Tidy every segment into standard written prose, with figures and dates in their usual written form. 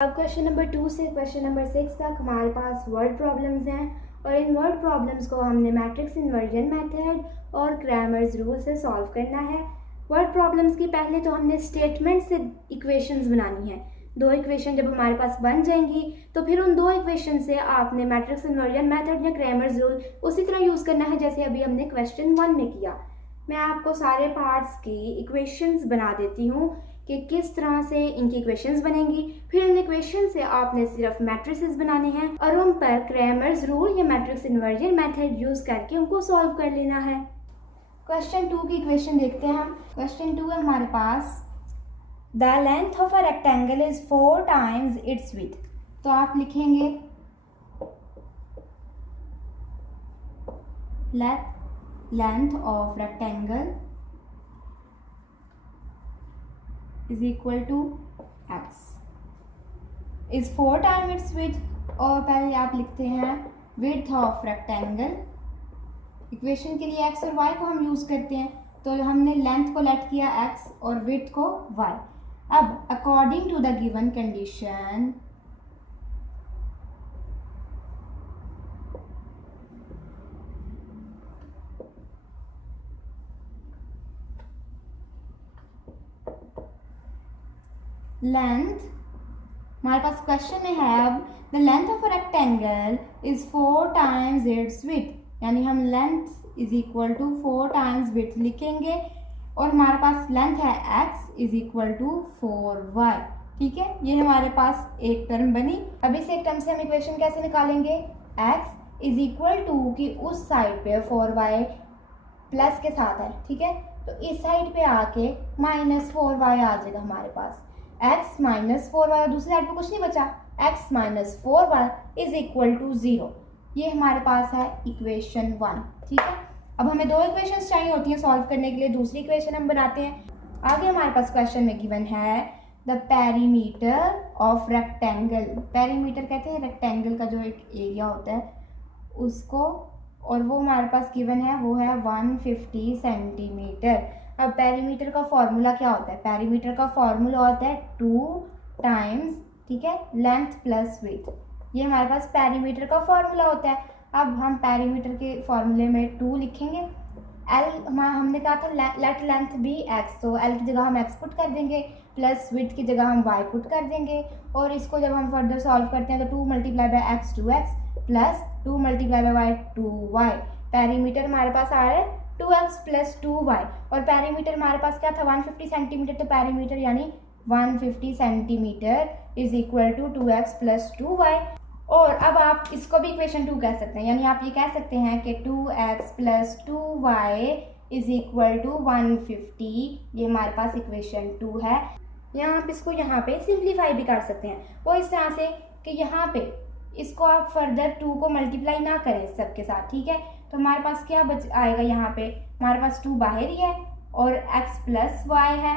अब question number 2 से question number 6 तक हमारे पास वर्ड प्रॉब्लम्स हैं और इन वर्ड प्रॉब्लम्स को हमने मैट्रिक्स इन्वर्जन मेथड और क्रैमर्स रूल से सॉल्व करना है। वर्ड प्रॉब्लम्स की पहले तो हमने स्टेटमेंट से इक्वेशंस बनानी है। दो इक्वेशन जब हमारे पास बन जाएंगी तो फिर उन दो इक्वेशन से आपने मैट्रिक्स इन्वर्जन मेथड या क्रैमर्स रूल उसी तरह यूज़ करना है जैसे अभी हमने क्वेश्चन 1 में किया। मैं आपको सारे पार्ट्स की इक्वेशंस बना देती हूँ कि किस तरह से इनकी इक्वेशंस बनेंगी। फिर इन इक्वेशन से आपने सिर्फ मैट्रिसेस बनाने हैं और उन पर क्रैमर्स रूल या मैट्रिक्स इन्वर्जन मेथड यूज़ करके उनको सॉल्व कर लेना है। क्वेश्चन 2 की इक्वेशन देखते हैं हम। क्वेश्चन 2 है हमारे पास the length of a rectangle is 4 times its width. तो आप लिखेंगे length of rectangle is equal to x is 4 time its width। और पहले आप लिखते हैं width of rectangle। इक्वेशन के लिए x और y को हम यूज़ करते हैं तो हमने लेंथ को लेट किया x और width को y। अब according to the given condition length हमारे पास क्वेश्चन में है अब the length of a rectangle is 4 times its width, यानी हम length is equal to 4 times width लिखेंगे और हमारे पास लेंथ है x is equal to 4y। ठीक है, ये हमारे पास एक टर्म बनी। अब इस एक टर्म से हम इक्वेशन कैसे निकालेंगे, x इज इक्वल टू कि उस साइड पे 4y प्लस के साथ है, ठीक है, तो इस साइड पे आके माइनस 4y आ जाएगा हमारे पास। x माइनस 4y, दूसरी साइड पे कुछ नहीं बचा, x minus 4y is equal to 0। ये हमारे पास है इक्वेशन 1। ठीक है, अब हमें दो इक्वेशंस चाहिए होती हैं सॉल्व करने के लिए। दूसरी इक्वेशन हम बनाते हैं। आगे हमारे पास क्वेश्चन में गिवन है the perimeter of rectangle. Perimeter कहते हैं रेक्टेंगल का जो एक एरिया होता है उसको, और वो हमारे पास गिवन है, वो है 150 सेंटीमीटर। अब पेरीमीटर का फॉर्मूला क्या होता है, पेरीमीटर का फॉर्मूला होता है 2 टाइम्स, ठीक है, लेंथ प्लस विड्थ। ये हमारे पास पेरीमीटर का फॉर्मूला होता है। अब हम पेरीमीटर के फॉर्मूले में 2 लिखेंगे। एल हमने कहा था लेट लेंथ बी एक्स, तो एल की जगह हम एक्स पुट कर देंगे, प्लस विड्थ की जगह हम वाई पुट कर देंगे। और इसको जब हम फर्दर सॉल्व करते हैं तो 2 multiply by x 2x plus 2 multiply by y 2y। Perimeter हमारे पास आ रहा है 2x प्लस 2y और पेरीमीटर हमारे पास क्या था 150 सेंटीमीटर, तो पेरीमीटर यानी 150 centimetre is equal to 2x plus 2y। और अब आप इसको भी इक्वेशन 2 कह सकते हैं, यानी आप ये कह सकते हैं कि 2x plus 2y is equal to 150। ये हमारे पास इक्वेशन 2 है। यहाँ आप इसको यहाँ पे सिंप्लीफाई भी कर सकते हैं, वो इस तरह से कि यहाँ पे इसको आप फर्दर 2 को मल्टीप्लाई ना करें सबके साथ, ठीक है। तो हमारे पास क्या बच आएगा, यहाँ पे हमारे पास 2 बाहर ही है और x प्लस वाई है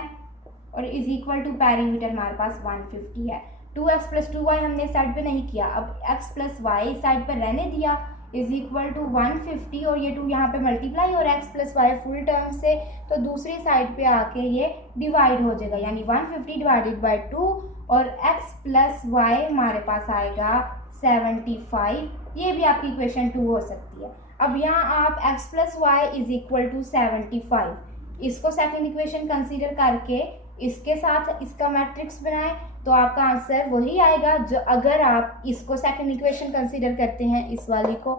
और इज इक्वल टू पेरीमीटर हमारे पास 150 है। 2x प्लस 2y हमने साइड पे नहीं किया, अब x प्लस वाई साइड पर रहने दिया, इज इक्वल टू 150 और ये 2 यहाँ पे मल्टीप्लाई और x plus y full term से, तो दूसरी साइड पे आके ये डिवाइड हो जाएगा, यानी 150 डिवाइडेड बाई 2 और x प्लस वाई हमारे पास आएगा 75। ये भी आपकी इक्वेशन 2 हो सकती है। अब यहाँ आप x plus y is equal to 75, इसको सेकंड इक्वेशन कंसीडर करके इसके साथ इसका मैट्रिक्स बनाएं तो आपका आंसर वही आएगा जो अगर आप इसको सेकंड इक्वेशन कंसीडर करते हैं इस वाली को,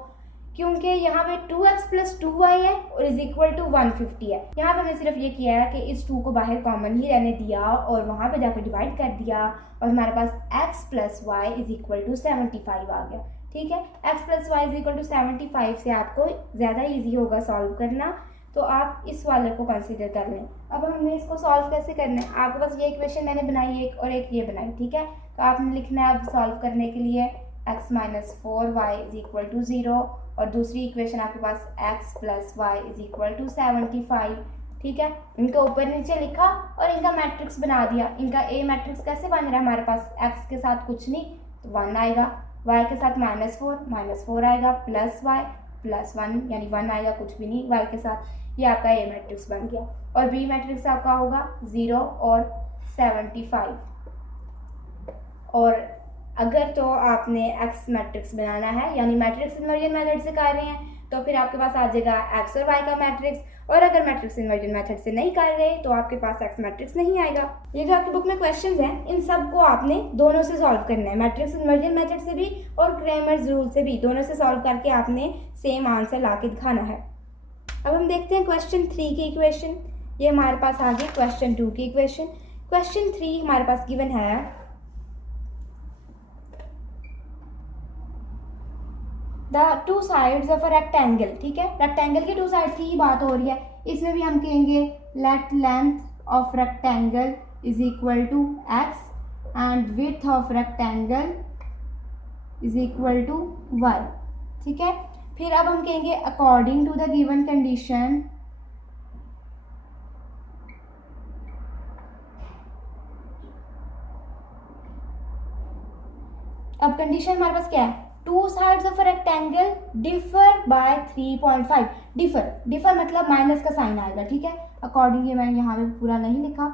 क्योंकि यहाँ पे 2x प्लस 2y है और इज इक्वल टू 150 है। यहाँ पे हमने सिर्फ ये किया है कि इस 2 को बाहर कॉमन ही रहने दिया और वहाँ पे जाकर डिवाइड कर दिया और हमारे पास x plus y is equal to 75 आ गया। ठीक है, x plus y is equal to 75 से आपको ज़्यादा ईजी होगा सॉल्व करना, तो आप इस वाले को कंसीडर कर लें। अब हमने इसको सॉल्व कैसे करना है, आपके पास ये इक्वेशन मैंने बनाई एक और एक ये बनाई, ठीक है, तो आपने लिखना है अब सॉल्व करने के लिए x minus 4y is equal to 0 और दूसरी इक्वेशन आपके पास x plus y is equal to 75। ठीक है, इनका ऊपर नीचे लिखा और इनका मैट्रिक्स बना दिया। इनका ए मैट्रिक्स कैसे बन रहा है, हमारे पास x के साथ कुछ नहीं तो 1 आएगा, y के साथ माइनस 4 आएगा, प्लस वाई प्लस 1 यानी 1 आएगा, कुछ भी नहीं y के साथ। ये आपका ए मैट्रिक्स बन गया और बी मैट्रिक्स आपका होगा 0 और 75। और अगर तो आपने एक्स मैट्रिक्स बनाना है यानी मैट्रिक्स इन्वर्जन मेथड से कर रहे हैं तो फिर आपके पास आ जाएगा एक्स और वाई का मैट्रिक्स, और अगर मैट्रिक्स इन्वर्जन मेथड से नहीं कर रहे तो आपके पास एक्स मैट्रिक्स नहीं आएगा। ये जो आपकी बुक में क्वेश्चंस हैं इन सब को आपने दोनों से सॉल्व करना है, मैट्रिक्स इन्वर्जन मेथड से भी और क्रेमर्स रूल से भी, दोनों से सॉल्व करके आपने सेम आंसर ला के दिखाना है। अब हम देखते हैं क्वेश्चन 3 की इक्वेशन। ये हमारे पास आ गई क्वेश्चन 2 की इक्वेशन। क्वेश्चन 3 हमारे पास गिवन है the two sides of a rectangle. ठीक है, रेक्टेंगल की टू साइड्स की ही बात हो रही है। इसमें भी हम कहेंगे let length of rectangle is equal to x and width of rectangle is equal to y. ठीक है, फिर अब हम कहेंगे according to the given condition अब कंडीशन हमारे पास क्या है, two sides of a rectangle differ by 3.5। Differ मतलब माइनस का साइन आएगा। ठीक है, अकॉर्डिंग ये मैंने यहाँ पे पूरा नहीं लिखा।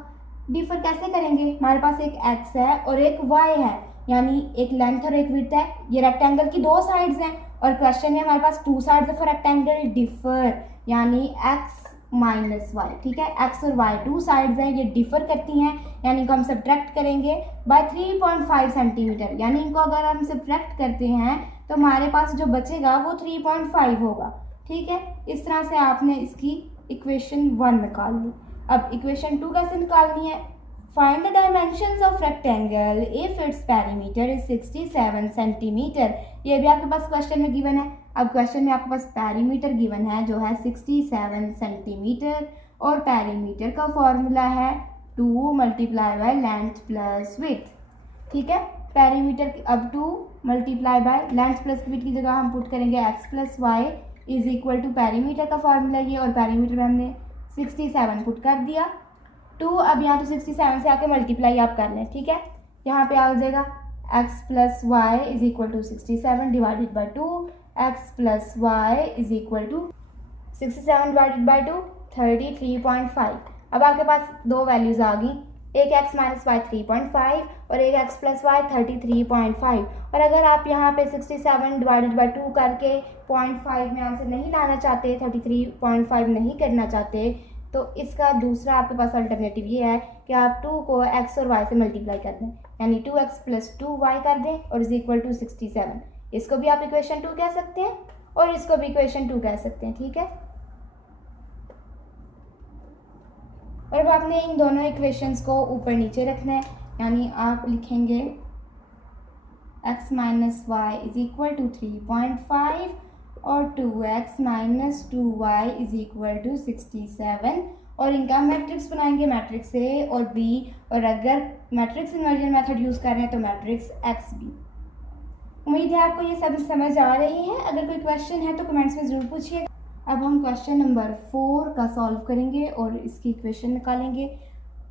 डिफर कैसे करेंगे, हमारे पास एक एक्स है और एक वाई है, यानी एक लेंथ और एक विड्थ है। ये रेक्टेंगल की दो साइड्स हैं और क्वेश्चन है हमारे पास two sides of a rectangle differ यानी एक्स माइनस वाई। ठीक है, एक्स और वाई टू साइड्स हैं, ये डिफर करती हैं, यानी इनको हम सब्ट्रैक्ट करेंगे बाय 3.5 सेंटीमीटर, यानी इनको अगर हम सब्ट्रैक्ट करते हैं तो हमारे पास जो बचेगा वो 3.5 होगा। ठीक है, इस तरह से आपने इसकी इक्वेशन 1 निकाल ली। अब इक्वेशन 2 कैसे निकालनी है, find the dimensions of rectangle if its perimeter is 67 centimetre. ये भी आपके पास क्वेश्चन में गिवन है। अब क्वेश्चन में आपके पास पेरीमीटर गिवन है जो है 67 सेंटीमीटर, और पेरीमीटर का फॉर्मूला है 2 multiply by length plus width. ठीक है, पेरीमीटर अब 2 multiply by length plus width की जगह हम पुट करेंगे x plus y is equal to perimeter का फॉर्मूला ये, और पेरीमीटर में हमने 67 पुट कर दिया। 2 अब यहाँ तो 67 से आके मल्टीप्लाई आप कर लें। ठीक है, यहाँ पे आ जाएगा x plus y is equal to 67 divided by 2, x plus y is equal to 67 divided by 2 33.5। अब आपके पास दो वैल्यूज़ आ गई, एक एक्स माइनस वाई 3.5 और एक एक्स प्लस वाई 33.5। और अगर आप यहाँ पे 67 डिवाइडेड बाई 2 करके 0.5 में आंसर नहीं लाना चाहते, 33.5 नहीं करना चाहते, तो इसका दूसरा आपके पास अल्टरनेटिव ये है कि आप 2 को x और y से मल्टीप्लाई कर दें, यानी 2x प्लस 2y कर दें और इज इक्वल टू 67। इसको भी आप इक्वेशन 2 कह सकते हैं और इसको भी इक्वेशन 2 कह सकते हैं। ठीक है, और अब आपने इन दोनों इक्वेशंस को ऊपर नीचे रखना है, यानी आप लिखेंगे x minus y is equal to 3.5 और 2x minus 2y is equal to 67, और इनका मैट्रिक्स बनाएंगे मैट्रिक्स ए और बी, और अगर मैट्रिक्स इन्वर्जन मेथड यूज़ कर रहे हैं तो मैट्रिक्स एक्स बी। उम्मीद है आपको ये सब समझ आ रही है। अगर कोई क्वेश्चन है तो कमेंट्स में ज़रूर पूछिएगा। अब हम क्वेश्चन नंबर 4 का सॉल्व करेंगे और इसकी इक्वेशन निकालेंगे।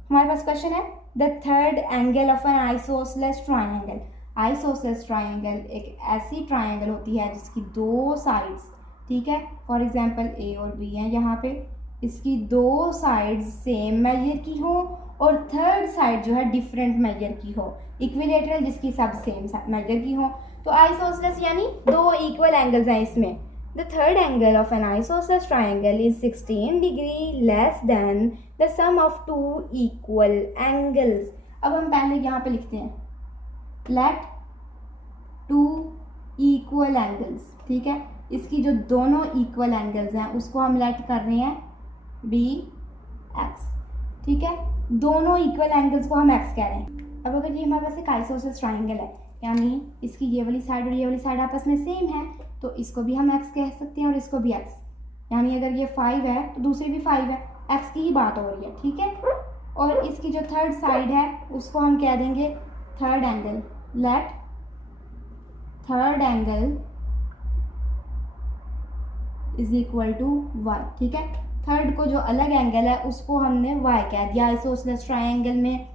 हमारे पास क्वेश्चन है the third angle of an isosceles triangle. Isosceles triangle एक ऐसी ट्राइंगल होती है जिसकी दो साइड्स, ठीक है, फॉर एग्जांपल ए और बी हैं, यहाँ पे इसकी दो साइड्स सेम मेजर की हो और थर्ड साइड जो है डिफरेंट मेजर की हो, इक्विलेटरल जिसकी सब सेम मेजर की हो। तो आइसोसेलेस यानी दो इक्वल एंगल्स हैं इसमें। The third angle of an isosceles triangle is 16 degree less than the sum of two equal angles। अब हम पहले यहाँ पे लिखते हैं let two equal angles, ठीक है, इसकी जो दोनों equal angles हैं उसको हम let कर रहे हैं b x, ठीक है, दोनों equal angles को हम x कह रहे हैं। अब अगर ये हमारे पास एक isosceles triangle है, यानी इसकी ये वाली साइड और ये वाली साइड आपस में सेम है, तो इसको भी हम x कह सकते हैं और इसको भी x, यानी अगर ये 5 है तो दूसरी भी 5 है, x की ही बात हो रही है, ठीक है। और इसकी जो थर्ड साइड है उसको हम कह देंगे third angle, let third angle is equal to y, ठीक है। थर्ड को जो अलग एंगल है उसको हमने y कह दिया आइसोसेलेस ट्राइंगल में।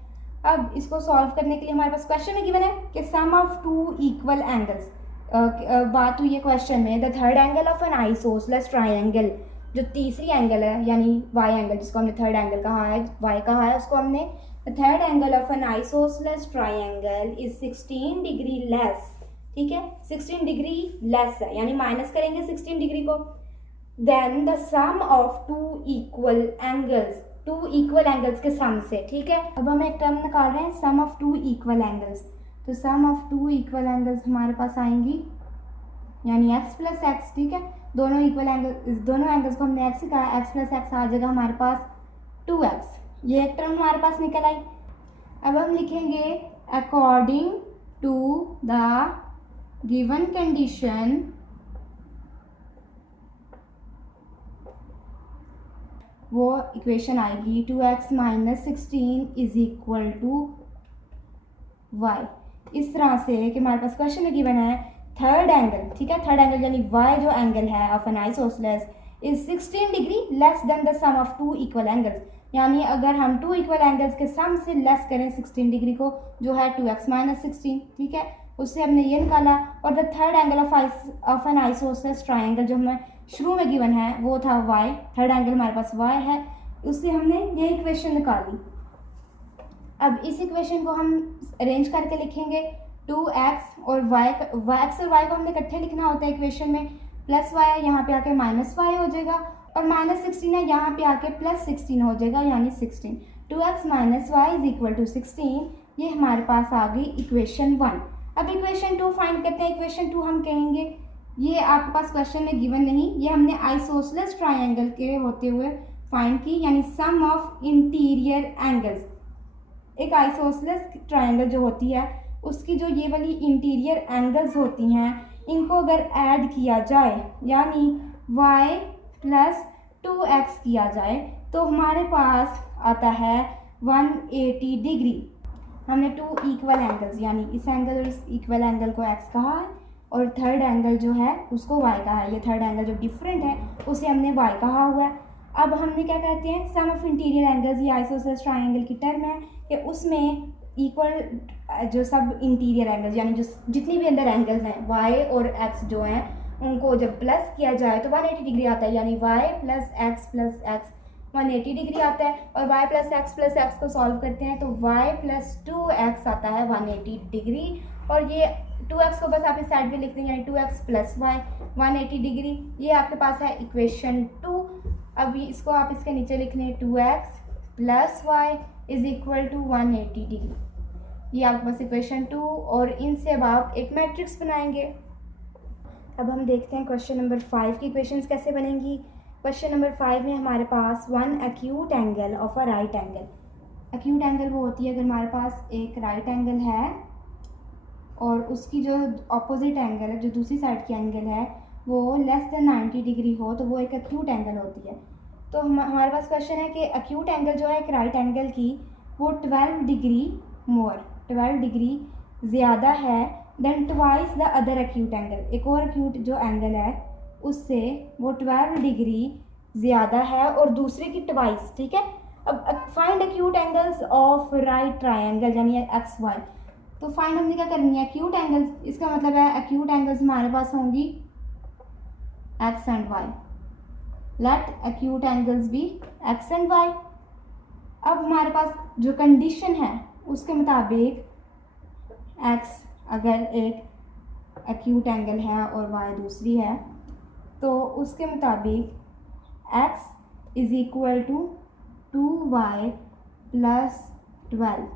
अब इसको सॉल्व करने के लिए हमारे पास क्वेश्चन में गिवन है कि सम ऑफ टू इक्वल एंगल्स, बात हुई है क्वेश्चन में the third angle of an isosceles triangle, जो तीसरी एंगल है यानी वाई एंगल जिसको हमने थर्ड एंगल कहा है, वाई कहा है, उसको हमने the third angle of an isosceles triangle is 16 degree less, ठीक है, 16 डिग्री लेस है, यानी माइनस करेंगे 16 डिग्री को, then the sum of two equal angles के सम से, ठीक है। अब हम एक टर्म निकाल रहे हैं सम ऑफ टू इक्वल एंगल्स, तो सम ऑफ टू इक्वल एंगल्स हमारे पास आएंगी यानी x प्लस एक्स, ठीक है, दोनों एंगल्स को हमने x ही कहा, x प्लस एक्स आ जाएगा हमारे पास 2x, ये एक टर्म हमारे पास निकल आई। अब हम लिखेंगे according to the given condition वो इक्वेशन आएगी 2x minus 16 is equal to y। इस तरह से कि हमारे पास क्वेश्चन में गिवन है थर्ड एंगल, ठीक है, थर्ड एंगल यानी y जो एंगल है of an isosceles is 16 degree less than the sum of two equal angles, यानी अगर हम टू इक्वल एंगल्स के सम से लेस करें 16 डिग्री को जो है 2x माइनस 16, ठीक है, उससे हमने ये निकाला। और the third angle of an isosceles triangle जो हमें शुरू में गिवन है वो था y, थर्ड एंगल हमारे पास y है, उससे हमने ये इक्वेशन निकाली। अब इस इक्वेशन को हम अरेंज करके लिखेंगे 2x और x और y को हमने इकट्ठे लिखना होता है इक्वेशन में, प्लस y है यहाँ पे आके माइनस y हो जाएगा, और माइनस 16 है यहाँ पे आके प्लस 16 हो जाएगा यानी 16। 2x minus y is equal to 16, ये हमारे पास आ गई इक्वेशन 1। अब इक्वेशन 2 फाइंड करते हैं। इक्वेशन 2 हम कहेंगे ये आपके पास क्वेश्चन में गिवन नहीं, ये हमने आइसोसेलेस ट्राइंगल के होते हुए फाइंड की, यानी सम ऑफ इंटीरियर एंगल्स। एक आइसोसेलेस ट्राइंगल जो होती है उसकी जो ये वाली इंटीरियर एंगल्स होती हैं इनको अगर ऐड किया जाए यानी y प्लस 2x किया जाए तो हमारे पास आता है 180 डिग्री। हमने टू इक्वल एंगल्स यानी इस एंगल और इस इक्वल एंगल को x कहा है और थर्ड एंगल जो है उसको y कहा है। ये थर्ड एंगल जो डिफरेंट है उसे हमने y कहा हुआ है। अब हमने क्या कहते हैं सम ऑफ इंटीरियर एंगल्स, ये आइसोसेलेस ट्राइंगल की टर्म है कि उसमें इक्वल जो सब इंटीरियर एंगल्स यानी जो जितनी भी अंदर एंगल्स हैं y और x जो हैं उनको जब प्लस किया जाए तो 180 डिग्री आता है, यानी y प्लस एक्स 180 डिग्री आता है। और y प्लस एक्स को सॉल्व करते हैं तो y प्लस 2x आता है 180 डिग्री, और ये 2x को बस आप इस साइड पे लिखते हैं यानी 2x प्लस y 180 डिग्री। ये आपके पास है इक्वेशन 2। अभी इसको आप इसके नीचे लिख लें 2x plus y is equal to 180 degree. ये आपके पास इक्वेशन 2, और इनसे अब आप एक मैट्रिक्स बनाएंगे। अब हम देखते हैं क्वेश्चन नंबर 5 की इक्वेशंस कैसे बनेंगी। क्वेश्चन नंबर 5 में हमारे पास one acute angle of a right angle. Acute angle वो होती है अगर हमारे पास एक राइट एंगल है और उसकी जो अपोजिट एंगल है, जो दूसरी साइड की एंगल है वो लेस देन 90 डिग्री हो तो वो एक एक्यूट एंगल होती है। तो हमारे पास क्वेश्चन है कि एक्यूट एंगल जो है एक राइट एंगल की वो 12 डिग्री ज़्यादा है then twice the other acute angle. एक और एक्यूट जो एंगल है उससे वो 12 डिग्री ज़्यादा है और दूसरे की ट्वाइस, ठीक है। अब find acute angles of right triangle यानी एक्स वाई। तो फाइंड हमने क्या करनी है एक्यूट एंगल्स, इसका मतलब है एक्यूट एंगल्स हमारे पास होंगी x and y. Let acute angles be x and y. अब हमारे पास जो कंडीशन है उसके मुताबिक एक्स अगर एक एक्यूट एंगल है और वाई दूसरी है तो उसके मुताबिक x is equal to 2y plus 12,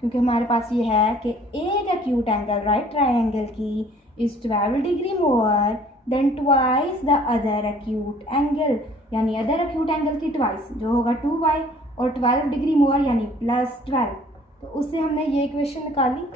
क्योंकि हमारे पास ये है कि एक एक्यूट एंगल राइट ट्राइंगल की is 12 degree more than twice the other acute angle, यानी अदर एक्यूट एंगल की ट्वाइस जो होगा 2y और 12 डिग्री मोर यानी प्लस 12। तो उससे हमने ये इक्वेशन निकाली।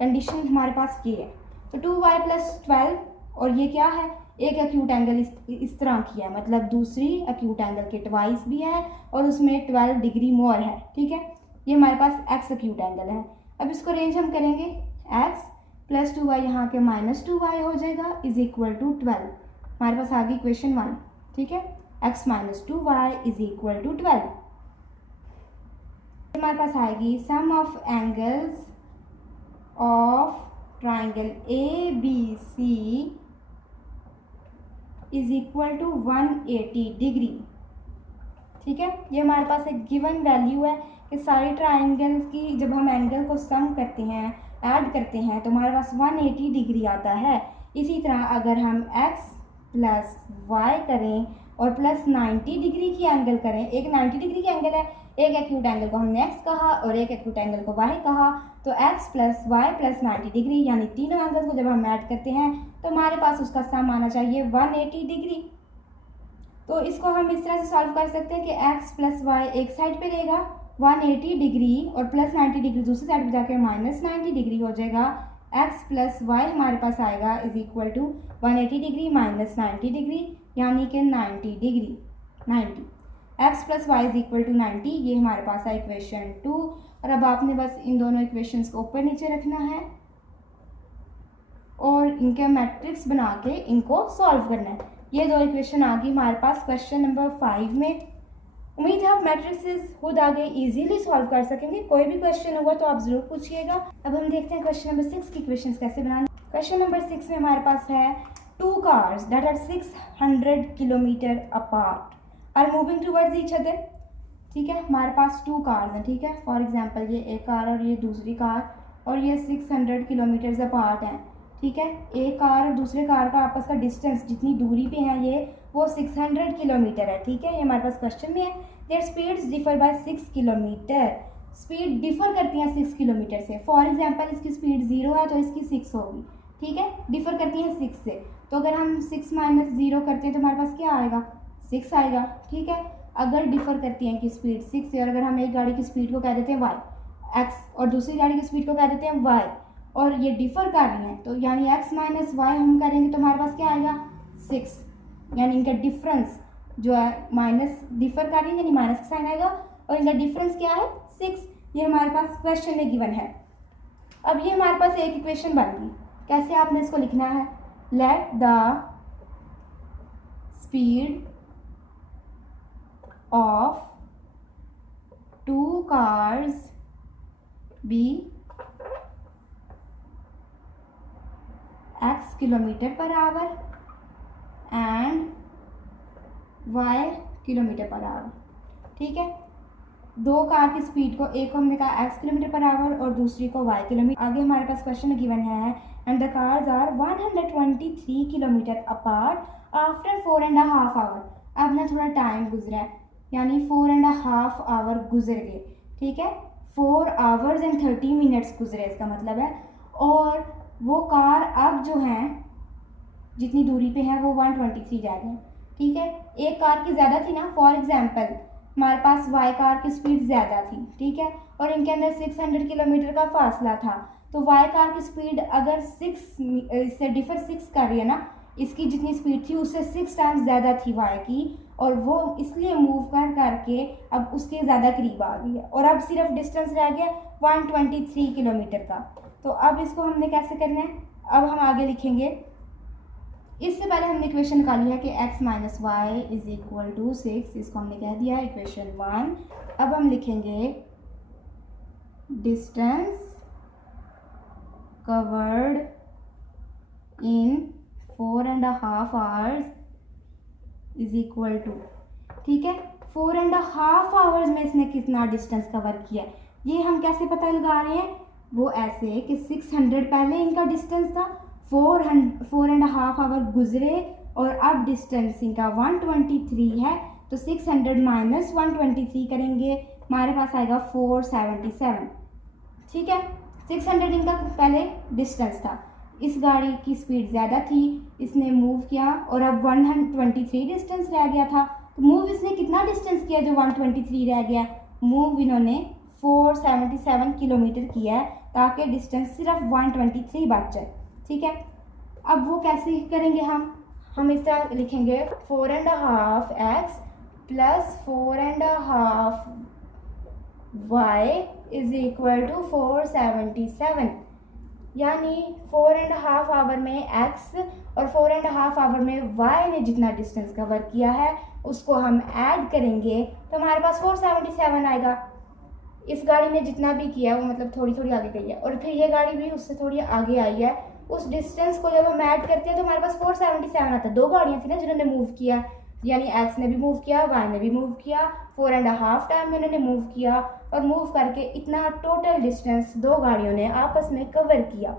कंडीशन हमारे पास ये है तो 2y प्लस 12 और ये क्या है एक एक्यूट एंगल इस तरह की है, मतलब दूसरी एक्यूट एंगल के ट्वाइस भी है और उसमें 12 डिग्री मोर है, ठीक है। ये हमारे पास एक्स एक्यूट एंगल है। अब इसको रेंज हम करेंगे एक्स प्लस 2y यहाँ के माइनस 2y हो जाएगा इज इक्वल टू 12। हमारे पास आ गई इक्वेशन 1, ठीक है। X minus 2y is equal to 12। हमारे पास आएगी sum of angles of triangle A B C is equal to 180 degree, ठीक है। ये हमारे पास एक गिवन वैल्यू है कि कि सारे ट्राइंगल्स की जब हम एंगल को सम करते हैं, ऐड करते हैं, तो हमारे पास 180 डिग्री आता है। इसी तरह अगर हम x प्लस वाई करें और प्लस 90 डिग्री की एंगल करें, एक 90 डिग्री की एंगल है, एक एक्यूट एंगल को हमने x कहा और एक एक्यूट एंगल को y कहा, तो x plus y plus 90 degree यानी तीनों एंगल्स को जब हम ऐड करते हैं तो हमारे पास उसका सम आना चाहिए 180 डिग्री। तो इसको हम इस तरह से सॉल्व कर सकते हैं कि x प्लस वाई एक साइड पे रहेगा 180 डिग्री और प्लस 90 डिग्री दूसरी साइड पे जाके माइनस 90 डिग्री हो जाएगा। x प्लस वाई हमारे पास आएगा is equal to 180 degree minus 90 degree यानी कि 90 degree 90। x plus y is equal to 90, ये हमारे पास है इक्वेशन 2। और अब आपने बस इन दोनों इक्वेशंस को ऊपर नीचे रखना है और इनके मैट्रिक्स बना के इनको सॉल्व करना है। ये दो इक्वेशन आ गई हमारे पास क्वेश्चन नंबर 5 में। उम्मीद है आप मैट्रिसेस खुद आगे इजीली सॉल्व कर सकेंगे। कोई भी क्वेश्चन होगा तो आप ज़रूर पूछिएगा। अब हम देखते हैं क्वेश्चन नंबर 6 की इक्वेशंस कैसे बनाना। क्वेश्चन नंबर 6 में हमारे पास है 2 cars that are 600 kilometre apart are moving towards each other. ठीक है, हमारे पास 2 कार्स हैं। ठीक है, फॉर एग्जांपल ये एक कार और ये दूसरी कार और ये 600 किलोमीटर्स अपार्ट हैं। ठीक है, एक कार और दूसरे कार का आपस का डिस्टेंस जितनी दूरी पे है ये वो 600 किलोमीटर है। ठीक है, ये हमारे पास क्वेश्चन में है। Their speeds differ by 6 kilometre. Speed differ करती हैं 6 किलोमीटर से। फॉर एग्जांपल इसकी स्पीड 0 है तो इसकी 6 होगी। ठीक है, डिफर करती हैं 6 से। तो अगर हम 6 माइनस 0 करते हैं तो हमारे पास क्या आएगा, 6 आएगा। ठीक है, अगर डिफर करती हैं कि स्पीड 6 से और अगर हम एक गाड़ी की स्पीड को कह देते हैं y x और दूसरी गाड़ी की स्पीड को कह देते हैं y और ये डिफर कर रही हैं तो यानी x माइनस वाई हम करेंगे तो हमारे पास क्या आएगा 6। यानी इनका डिफरेंस जो है माइनस डिफर कर रही है यानी माइनस का साइन आएगा और इनका डिफरेंस क्या है 6। ये हमारे पास क्वेश्चन में गिवन है। अब ये हमारे पास एक इक्वेशन बन गई। कैसे आपने इसको लिखना है, let the speed of 2 cars be x kilometre per hour and y kilometre per hour. ठीक है, 2 कार की स्पीड को एक को हमने कहा x किलोमीटर पर आवर और दूसरी को y किलोमीटर। आगे हमारे पास क्वेश्चन गिवन है and the cars are 123 kilometre apart after 4.5 hour. अब ना थोड़ा टाइम गुजरा है यानी 4.5 आवर गुजर गए। ठीक है, 4 आवर्स एंड 30 मिनट्स गुजरे इसका मतलब है। और वो कार अब जो हैं जितनी दूरी पे है वो 123 जा रही हैं। ठीक है, एक कार की ज़्यादा थी ना, फॉर एग्जांपल हमारे पास वाई कार की स्पीड ज़्यादा थी। ठीक है, और इनके अंदर 600 किलोमीटर का फासला था तो वाई कार की स्पीड अगर 6 इससे डिफर 6 कर रही है ना, इसकी जितनी स्पीड थी उससे 6 टाइम्स ज़्यादा थी वाई की और वो इसलिए मूव करके अब उसके ज़्यादा करीब आ गई है और अब सिर्फ डिस्टेंस रह गया 123 किलोमीटर का। तो अब इसको हमने कैसे करना है, अब हम आगे लिखेंगे। इससे पहले हमने इक्वेशन निकाली है कि x minus y is equal to 6, इसको हमने कह दिया है इक्वेशन 1। अब हम लिखेंगे distance covered in 4.5 hours is equal to. ठीक है, 4.5 आवर्स में इसने कितना डिस्टेंस कवर किया ये हम कैसे पता लगा रहे हैं, वो ऐसे कि 600 पहले इनका डिस्टेंस था, 4.5 आवर गुजरे और अब डिस्टेंस इनका 123 है तो 600 माइनस 123 करेंगे हमारे पास आएगा 477। ठीक है, 600 इनका पहले डिस्टेंस था, इस गाड़ी की स्पीड ज़्यादा थी, इसने मूव किया और अब 123 डिस्टेंस रह गया था। तो मूव इसने कितना डिस्टेंस किया जो 123 रह गया, मूव इन्होंने 477 किलोमीटर किया है ताकि डिस्टेंस सिर्फ 123 बच जाए। ठीक है, अब वो कैसे करेंगे हम इस तरह लिखेंगे 4.5x plus 4.5 y is equal to 477। यानी 4.5 आवर में x और 4.5 आवर में y ने जितना डिस्टेंस कवर किया है उसको हम ऐड करेंगे तो हमारे पास 477 आएगा। इस गाड़ी ने जितना भी किया है वो मतलब थोड़ी थोड़ी आगे गई है और फिर ये गाड़ी भी उससे थोड़ी आगे आई है, उस डिस्टेंस को जब हम ऐड करते हैं तो हमारे पास 477 आता है। 2 गाड़ियाँ थी ना जिन्होंने मूव किया, यानी x ने भी मूव किया, y ने भी मूव किया, 4.5 टाइम में उन्होंने मूव किया और मूव करके इतना टोटल डिस्टेंस दो गाड़ियों ने आपस में कवर किया।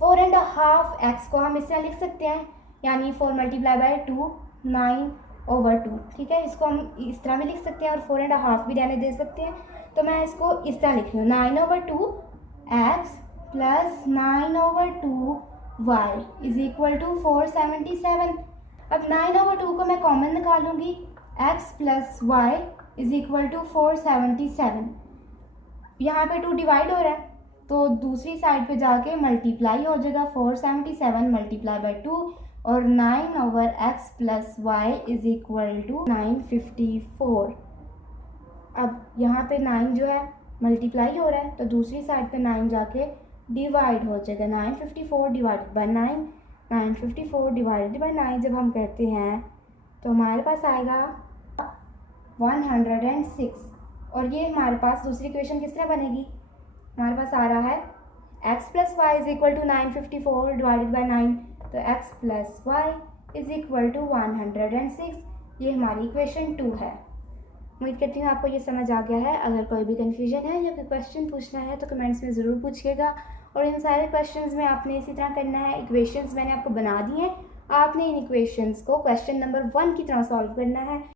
4.5x को हम इस तरह लिख सकते हैं, यानी 4 मल्टीप्लाई बाई 2 9/2, ठीक है। इसको हम इस तरह भी लिख सकते हैं और 4.5 भी रहने दे सकते हैं। तो मैं इसको इस तरह लिख रही हूँ, 9/2x plus 9/2y is equal to 477। अब 9/2 को मैं कॉमन निकालूंगी, x plus y is equal to 477। यहाँ पे 2 डिवाइड हो रहा है तो दूसरी साइड पे जाके मल्टीप्लाई हो जाएगा, 477 मल्टीप्लाई बाई 2 और 9/x plus y is equal to 954। अब यहाँ पे 9 जो है मल्टीप्लाई हो रहा है तो दूसरी साइड पे 9 जाके डिवाइड हो जाएगा, 954 डिवाइडेड बाई 9, 954 डिवाइडेड बाई 9 जब हम करते हैं तो हमारे पास आएगा 106। और ये हमारे पास दूसरी इक्वेशन किस तरह बनेगी, हमारे पास आ रहा है x plus y is equal to 954 divided by 9, तो x plus y is equal to 106। ये हमारी इक्वेशन 2 है। उम्मीद करती हूँ आपको ये समझ आ गया है। अगर कोई भी कन्फ्यूजन है या कोई क्वेश्चन पूछना है तो कमेंट्स में ज़रूर पूछिएगा। और इन सारे क्वेश्चंस में आपने इसी तरह करना है, इक्वेशंस मैंने आपको बना दी हैं, आपने इन इक्वेशंस को क्वेश्चन नंबर 1 की तरह सॉल्व करना है।